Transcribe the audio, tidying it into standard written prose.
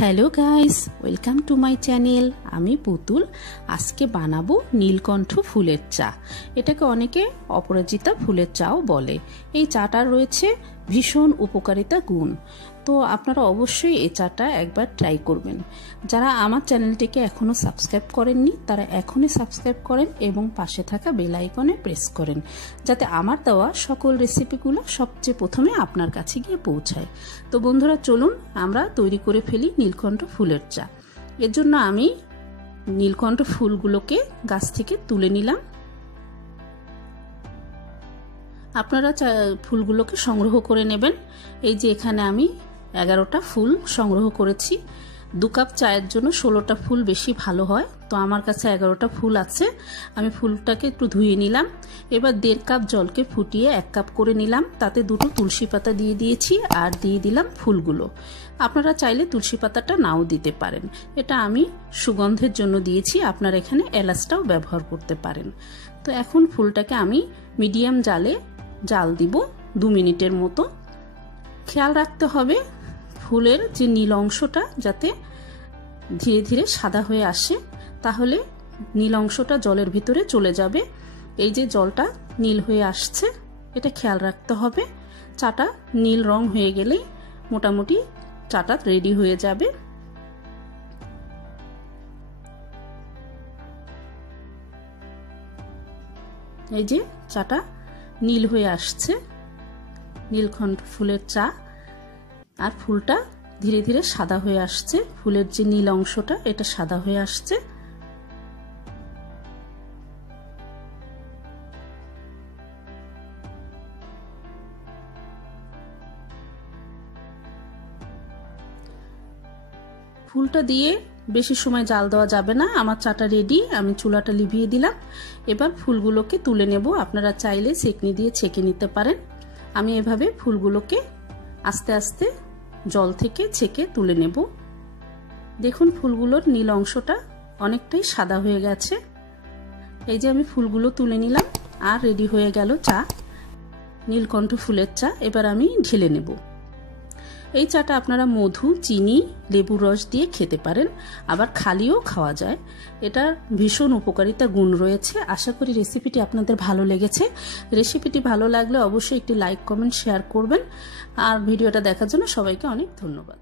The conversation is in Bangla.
Hello guys, welcome to my channel. আমি পুতুল। আজকে বানাবো নীলকণ্ঠ ফুলের চা। এটাকে অনেকে অপরাজিতা ফুলের চাও বলে। এই চাটা রয়েছে ভীষণ উপকারিতা গুণ। তো আপনারা অবশ্যই এই চাটা একবার ট্রাই করবেন। যারা আমার চ্যানেলটিকে এখনও সাবস্ক্রাইব করেননি তারা এখনই সাবস্ক্রাইব করেন এবং পাশে থাকা বেল আইকনে প্রেস করেন, যাতে আমার দেওয়া সকল রেসিপিগুলো সবচেয়ে প্রথমে আপনার কাছে গিয়ে পৌঁছায়। তো বন্ধুরা, চলুন আমরা তৈরি করে ফেলি নীলকণ্ঠ ফুলের চা। এর জন্য আমি নীলকণ্ঠ ফুলগুলোকে গাছ থেকে তুলে নিলাম। আপনারা ফুলগুলোকে সংগ্রহ করে নেবেন। এই যে এখানে আমি 11টা ফুল সংগ্রহ করেছি। 2 কাপ চায়ের জন্য 16টা ফুল বেশি ভালো হয়, তো আমার কাছে 11টা ফুল আছে। আমি ফুলটাকে একটু ধুয়ে নিলাম। এবার 1.5 কাপ জলকে ফুটিয়ে 1 কাপ করে নিলাম। তাতে 2টো তুলসী পাতা দিয়ে দিয়েছি আর দিয়ে দিলাম ফুলগুলো। আপনারা চাইলে তুলসী পাতাটা নাও দিতে পারেন, এটা আমি সুগন্ধের জন্য দিয়েছি। আপনারা এখানে এলাচটাও ব্যবহার করতে পারেন। তো এখন ফুলটাকে আমি মিডিয়াম জালে জাল দিব 2 মিনিটের মতো। খেয়াল রাখতে হবে ফুলের যে নীল অংশটা যাতে ধীরে ধীরে সাদা হয়ে আসে, তাহলে নীল অংশটা জলের ভিতরে চলে যাবে। এই যে জলটা নীল হয়ে আসছে, এটা খেয়াল রাখতে হবে। চাটা নীল রং হয়ে গেলেই মোটামুটি চাটা রেডি হয়ে যাবে। এই যে চাটা নীল হয়ে আসছে, নীলকণ্ঠ ফুলের চা। আর ফুলটা ধীরে ধীরে সাদা হয়ে আসছে। ফুলের যে নীল অংশটা এটা সাদা হয়ে আসছে। ফুলটা দিয়ে বেশি সময় জাল দেওয়া যাবে না। আমার চাটা রেডি, আমি চুলাটা লিভিয়ে দিলাম। এবার ফুলগুলোকে তুলে নেব। আপনারা চাইলে ছেঁকনি দিয়ে ছেঁকে নিতে পারেন। আমি এভাবে ফুলগুলোকে আস্তে আস্তে জল থেকে ছেঁকে তুলে নেব। দেখুন ফুলগুলোর নীল অংশটা অনেকটাই সাদা হয়ে গেছে। এই যে আমি ফুলগুলো তুলে নিলাম আর রেডি হয়ে গেল চা, নীলকণ্ঠ ফুলের চা। এবার আমি ঢেলে নেব। এই চাটা আপনারা মধু, চিনি, লেবুর রস দিয়ে খেতে পারেন, আবার খালিও খাওয়া যায়। এটার ভীষণ উপকারিতা গুণ রয়েছে। আশা করি রেসিপিটি আপনাদের ভালো লেগেছে। রেসিপিটি ভালো লাগলে অবশ্যই একটি লাইক, কমেন্ট, শেয়ার করবেন। আর ভিডিওটা দেখার জন্য সবাইকে অনেক ধন্যবাদ।